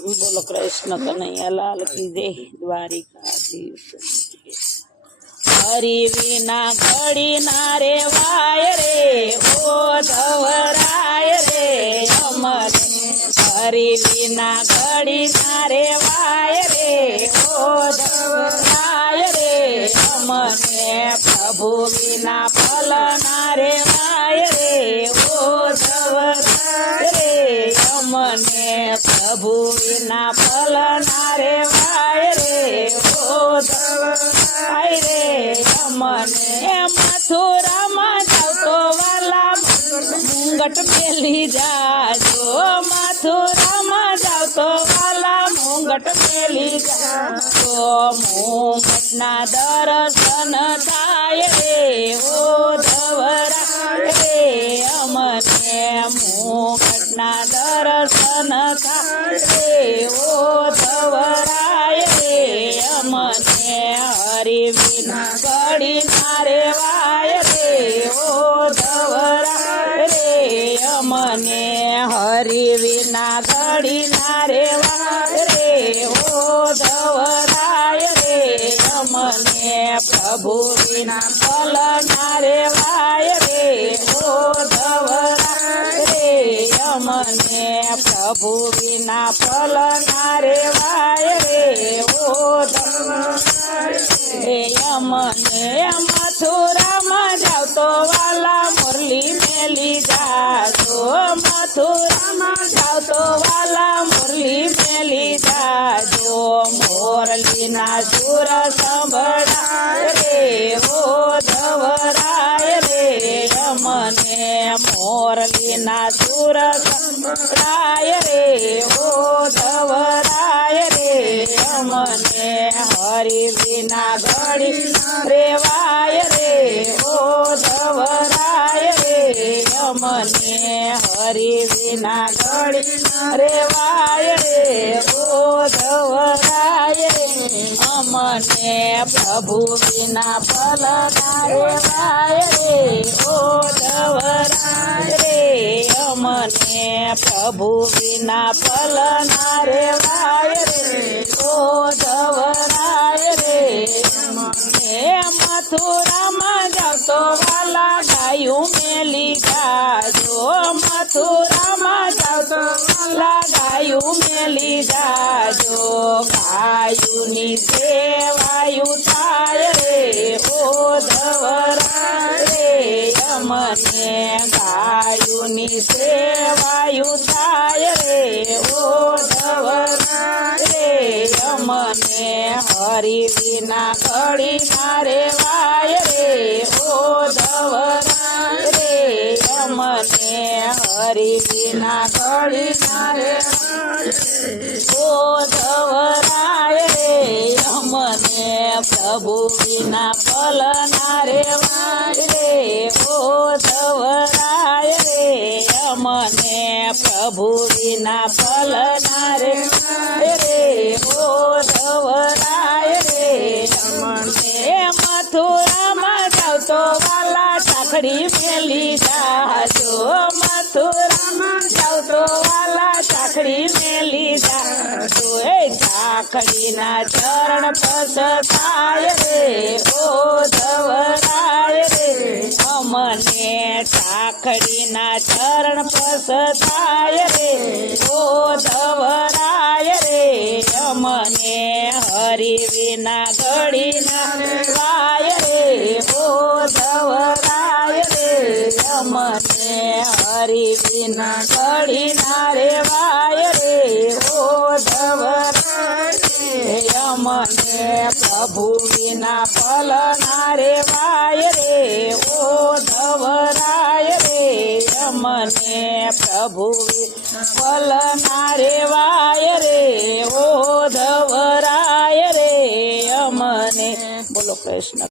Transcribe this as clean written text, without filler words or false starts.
बोलो कृष्ण कन्हैया लाल की जय। द्वारिकाधीश हरि विना घड़ी ना रे वाय रे ओ धवराय रे अमरे। हरि विना घड़ी ना रे वाय रे ओ धवराय रे अमरे। प्रभु विना फल ना रे वाय रे ओ धवराय रे अमने। प्रभु विना फल ना रे वाय रे ओ धवराय रे अमने। मथुरा में जाओ तो वाला मुंगट मेली जाजो। मथुरा में जाओ तो वाला मुंगट मेली जाजो। मुंगट ना दर्शन थाय रे ओ धवराय रे अमने। मुंगट ना दर्शन थाय रे ओ धवराय रे अमने। हरि विना घड़ी ना रे वाय रे ओ धवराय रे अमने। हरि विना घड़ी ना रे वाय रे ओ धवराय रे अमने। प्रभु विना फल ना रे वाय रे ओ धवराय रे अमने। प्रभु विना फल ना रे वाय रे ओ धवराय रे अमने। मथुरा में जाओ तो वाला मुरली मेली जाजो। मथुरा में जाओ तो वाला मुरली मेली जाजो। मुरली ना सुर संभळाय रे ओ धवराय रे अमने। मुरली ना सुर संभळाय रे ओ धवराय रे अमने। हरि विना घड़ी रे वाय रे ओ धवराय रे अमने। हरि विना घड़ी रे वाय रे ओ धवराय रे अमने। प्रभु विना फल ना रे वाय रे ओ धवराय रे अमने। प्रभु विना फल ना रे वाय रे ओ धवराय रे अमने। मथुरा में जाओ तो वाला गायूं मेली जाजो। मथुरा में जाओ तो वाला गायूं मेली जाजो। गायूनी सेवायु थाय रे ओ धवराय रे अमने। गायूनी सेवायु थाय रे ओ धवराय रे अमने। हरि विना घड़ी ना रे वाय रे ओ धवराय रे अमने। हरि विना घड़ी ना रे ओ धवराय रे अमने। प्रभु विना फल ना रे वाय रे ओ धवराय रे अमने। प्रभु विना फल ना रे वाय रे ओ धवराय रे अमने। मथुरा में जाओ तो वाला चाकड़ी मेली जाजो। मथुरा में जाओ तो वाला चाकड़ी मेली जाजो। चाकड़ी ना चरण पसताय रे ओ धवराय रे अमने। चाकड़ी ना चरण पसताय रे ओ धवराय रे अमने। हरि विना घड़ी ना वाय रे ओ धवराय रे अमने। हरि विना घड़ी ना रे वाय रे ओ धवराय रे अमने। प्रभु विना फल ना रे वाय रे ओ धवराय रे अमने। प्रभु विना फल ना रे वाय रे ओ धवराय रे अमने। बोलो कृष्ण।